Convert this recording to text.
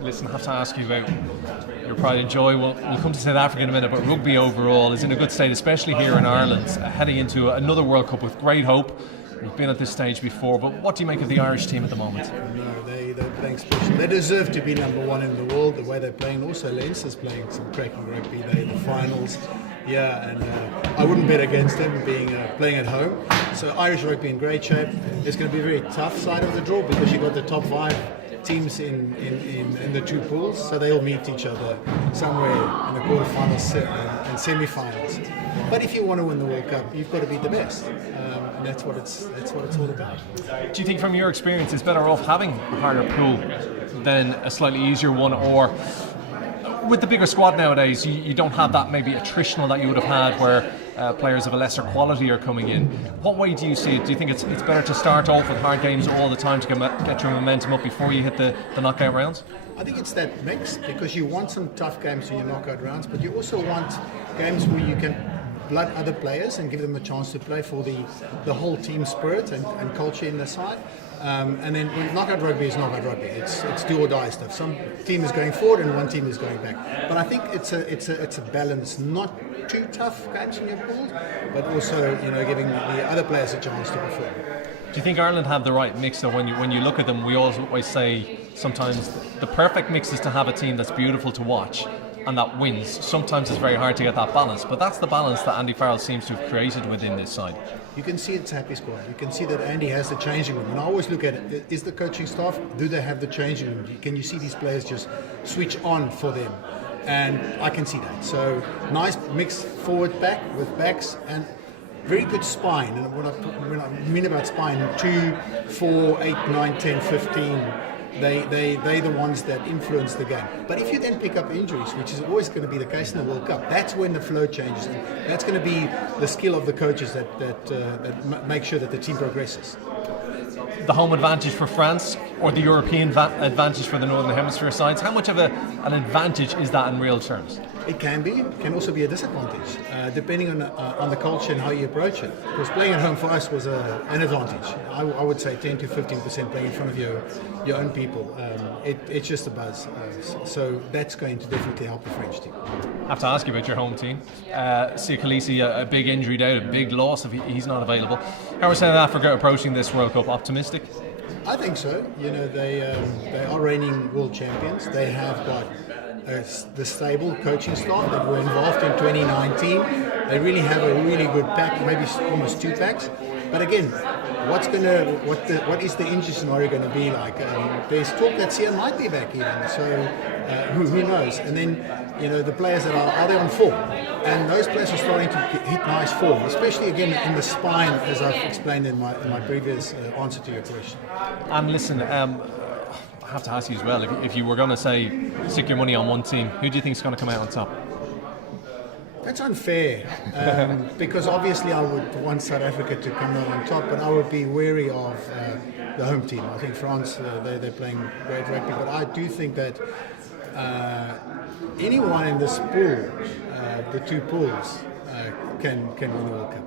Listen, I have to ask you about your pride and joy. We'll come to South Africa in a minute, but rugby overall is in a good state, especially here in Ireland, heading into another World Cup with great hope. We've been at this stage before, but what do you make of the Irish team at the moment? No, they're playing special. They deserve to be number one in the world, the way they're playing. Also, Leinster's playing some cracking rugby. They're in the finals. Yeah, and I wouldn't bet against them being playing at home. So Irish rugby in great shape. It's going to be a very tough side of the draw because you've got the top 5 teams in the 2 pools, so they'll meet each other somewhere in the quarterfinals and semi-finals. But if you want to win the World Cup, you've got to be the best, and that's what it's all about. Do you think, from your experience, it's better off having a harder pool than a slightly easier one, or with the bigger squad nowadays, you don't have that maybe attritional that you would have had where players of a lesser quality are coming in? What way do you see it? Do you think it's better to start off with hard games all the time to get your momentum up before you hit the knockout rounds? I think it's that mix, because you want some tough games in your knockout rounds, but you also want games where you can blood other players and give them a chance to play for the whole team spirit and culture in the side. And then knockout rugby is knockout rugby. It's do or die stuff. Some team is going forward and one team is going back. But I think it's a balance. Not too tough games in your pool, but also giving the other players a chance to perform. Do you think Ireland have the right mix though? When you look at them, we always say sometimes the perfect mix is to have a team that's beautiful to watch and that wins. Sometimes it's very hard to get that balance, but that's the balance that Andy Farrell seems to have created within this side. You can see it's a happy squad. You can see that Andy has the changing room. And I always look at it, is the coaching staff, do they have the changing room? Can you see these players just switch on for them? And I can see that. So nice mix forward back with backs and very good spine. And when I mean about spine, 2, 4, 8, 9, 10, 15, they're the ones that influence the game. But if you then pick up injuries, which is always going to be the case in the World Cup, that's when the flow changes. And that's going to be the skill of the coaches that make sure that the team progresses. The home advantage for France or the European advantage for the Northern Hemisphere sides, how much of an advantage is that in real terms? It can be. It can also be a disadvantage, depending on the culture and how you approach it. Because playing at home for us was an advantage. I would say 10 to 15% playing in front of your own people. It's just a buzz. So that's going to definitely help the French team. I have to ask you about your home team. Sia Khaleesi, a big injury out, a big loss if he's not available. How are South Africa approaching this World Cup? Optimistic? I think so. They are reigning world champions. They have got the stable coaching staff that were involved in 2019. They really have a really good pack, maybe almost 2 packs. But again, what is the injury scenario going to be like? There's talk that Sia might be back even, so who knows? And then the players that are they on form? And those players are starting to hit nice form, especially again in the spine, as I've explained in my previous answer to your question. And listen, I have to ask you as well, if you were going to say stick your money on one team, who do you think is going to come out on top? That's unfair, because obviously I would want South Africa to come out on top, but I would be wary of the home team. I think France, they're playing great rugby, but I do think that anyone in this pool, the 2 pools, can win the World Cup.